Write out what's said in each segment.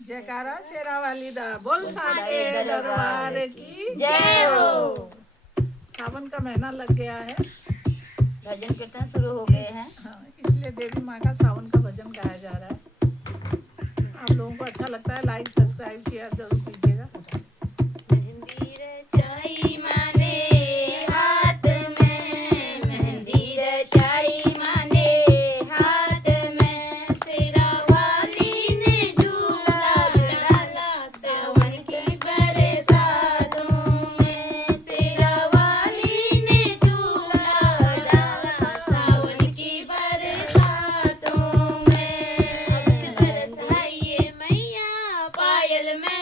जयकारा शेरा वाली दा बोल साचे दरबार की जय हो। सावन का महीना लग गया है। भजन कीर्तन शुरू हो गए हैं। हाँ, इसलिए देवी माँ का सावन का भजन गाया जा रहा है। आप लोगों को अच्छा लगता है, लाइक सब्सक्राइब शेयर जरूर कीजिएगा। मेहंदी रचाई माने हाथ में, मेहंदी रचाई माने हाथ में, शेरा वाली ने झूला डाला सावन की बरसातों में, शेरा वाली ने झूला डाला सावन की बरसातों में। बरसाइए मैया पायल में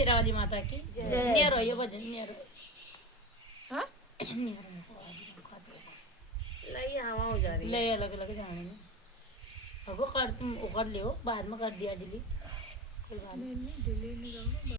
सिरा वाली माता की नियर हो ये भजन नियर हो हाँ लई हवा हो जा रही है। ले अलग अलग जाने में अब वो कर तुम वो कर लियो बाद में कर दिया डिलीट कोई बात नहीं नहीं डिले नहीं करूँगा